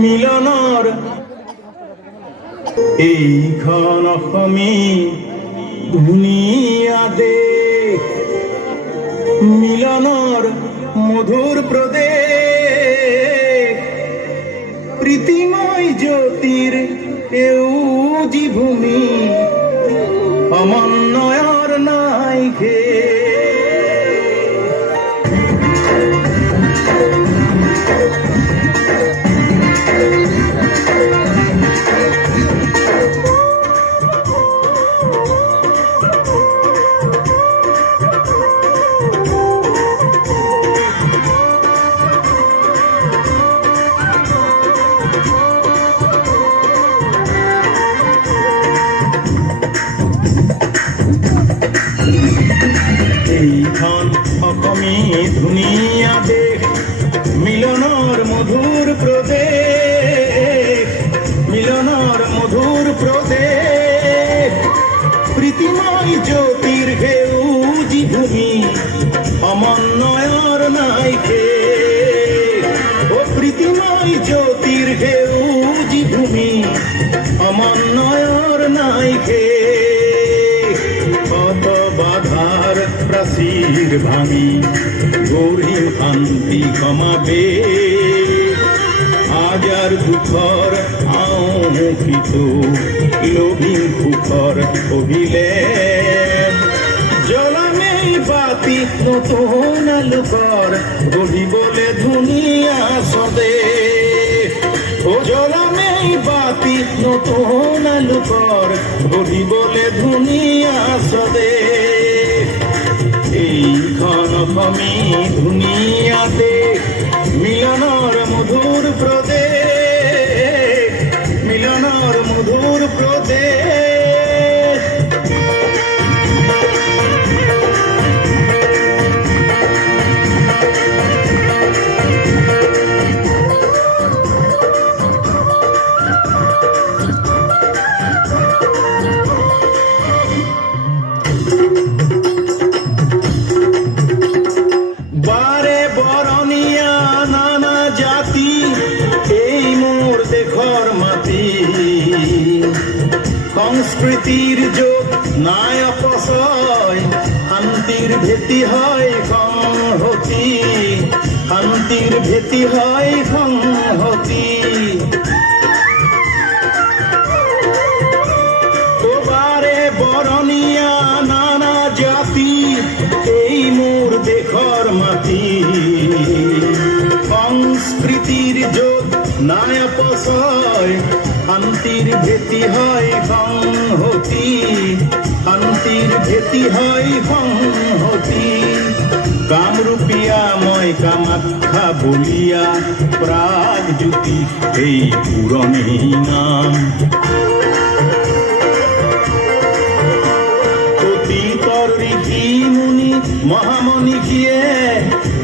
মিলনৰ এইখন অসমী ধুনীয়া দেশ, মিলনৰ মধুৰ প্ৰদেশ, প্ৰীতিময় জ্যোতিৰ এউজী ভূমি, সমন্বয়ৰ নাই শেষ। এইখন অসমী ধুনীয়া দেশ, মিলনৰ মধুৰ প্ৰদেশ, মিলনৰ মধুৰ প্ৰদেশ, প্ৰীতিময় জ্যোতিৰ সেউজী ভূমি, সমন্বয়ৰ নাই শেষ। অ প্ৰীতিময় জ্যোতিৰ সেউজী ভূমি, সমন্বয়ৰ নাই শেষ। কত বাধাৰ প্ৰাচীৰ ভাঙি গঢ়ি শান্তি কমাবে, হাজাৰ দুখৰ আওমোহিত লভিম সুখৰ অভিলেখ। জ্বলামেই বাতি নতুন আলোকৰ গঢ়িবলে ধুনীয়া স্বদেশ। ও জ্বলামেই বাতি নতুন আলোকৰ গঢ়িবলে ধুনীয়া স্বদেশ। এইখন অসমী ধুনীয়া দেশ, মিলনৰ মধুৰ প্ৰদেশ, মিলনৰ মধুৰ প্ৰদেশ। বাৰে বৰণীয়া নানা জাতি, এই মোৰ দেশৰ মাটি, সংস্কৃতিৰ য'ত নাই অপচয়, শান্তিৰ ভেটি হয় সংহতি, শান্তিৰ ভেটি হয় সংহতি। বাৰে বৰণীয়া নানা জাতি, এই মোৰ দেশৰ মাটি, সংস্কৃতিৰ য'ত নাই অপচয়, শান্তিৰ ভেটি হয় সংহতি, শান্তিৰ ভেটি হয় সংহতি। কামৰূপীয়া মই কামাখ্যা বলিয়া, প্ৰাগজ্যোতি এই পুৰণি নাম। অতীতৰ ঋষি মুনি মহামনীষীয়ে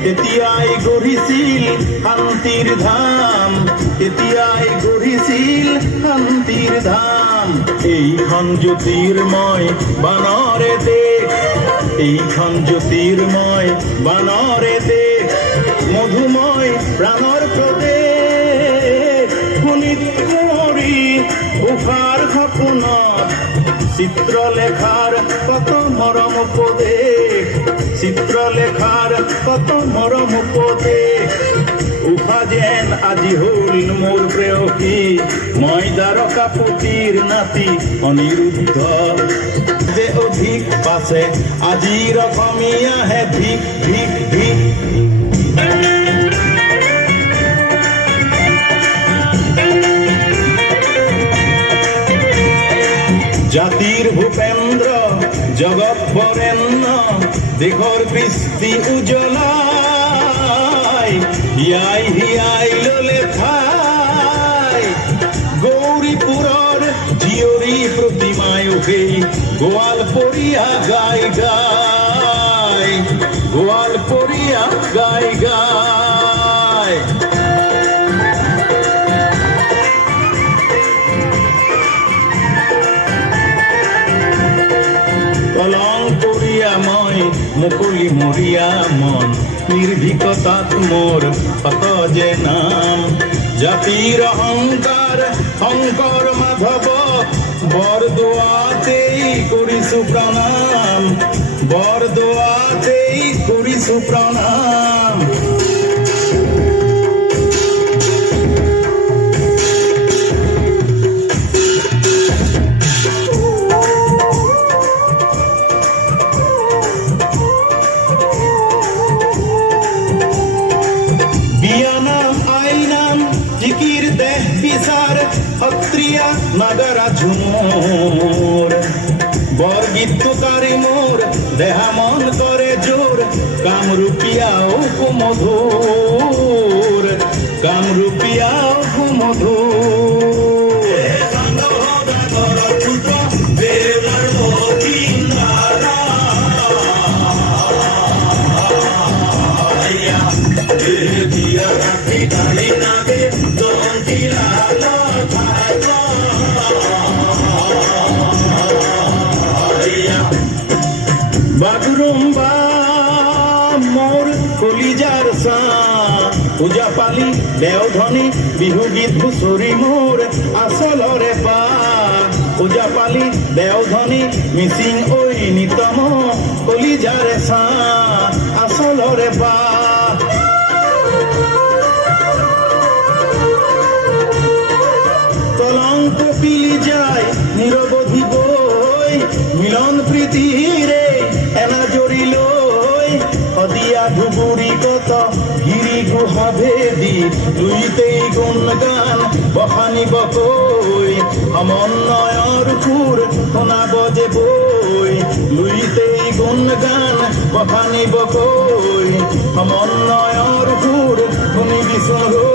তেতিয়াই গঢ়িছিল শান্তিৰ ধাম, তেতিয়াই গঢ়িছিল শান্তিৰ ধাম। এইখন জ্যোতিৰ্ময় বানৰে দেশ, এইখন জ্যোতিৰ্ময় বানৰে দেশ, মধুময় প্ৰাণৰ প্ৰদেশ। শোণিতপুৰী উষাৰ সপোনত চিত্ৰলেখাৰ কত মৰম উপদেশ, চিত্ৰলেখাৰ কত মৰম উপদেশ। উষা যেন আজি হল মোৰ প্ৰেয়সী, মই দ্বাৰকাপতিৰ নাতি অনিৰুদ্ধ। যে অধিক পাছে আজিৰ অসমীয়াহে ভিক ভিক ভিক। জাতিৰ ভূপেন্দ্ৰ জগত বৰেণ্য, দেশৰ কৃষ্টি উজ্বলাই, হিয়াই হিয়াই ললে ঠাই। গৌৰীপুৰৰ জীয়ৰী প্ৰতিমায়ুষেই গোৱালপৰীয়া গাই গাই, গোৱালপৰীয়া গাই গাই। কলংকৰীয়া মই মুকলি মৰিয়া মন, নিৰ্ভীকতাত মোৰ শত ভজে নাম জাতির অহংকার শংকৰ মাধৱ বৰদোৱাতেই কৰিছো প্ৰণাম বৰদোৱাতেই কৰিছো প্ৰণাম বিয়ানাম আইনাম জিকির দেহ বিচার সত্রিয়া নাগরা ঝুমুর বৰগীতকাৰী মোৰ দেহা মন কৰে জোৰ কামৰূপীয়াও কুমধুৰ কামৰূপীয়াও কুমধুৰ বাগুৰুম্বা মোৰ কলিজাৰ চাহ পূজা পালি দেওধনী বিহু গীত হুঁচৰি মোৰ আচলৰে পা পূজা পালি দেওধনী মিচিং ঐ নিতম কলিজাৰে চাহ আচলৰে পা কলংক পিলি যায় নিৰৱধি বৈ মিলন প্ৰীতিৰে এনা জৰি লৈ শদিয়া ধুবুৰী কত গিৰি গুহা ভেদি দুইতেই গুণ গান বখানিব কৈ সমন্বয়ৰ সুৰ শুনাব যে বৈ দুইতেই গুণ গান বখানিব কৈ সমন্বয়ৰ সুৰ শুনিবিচোন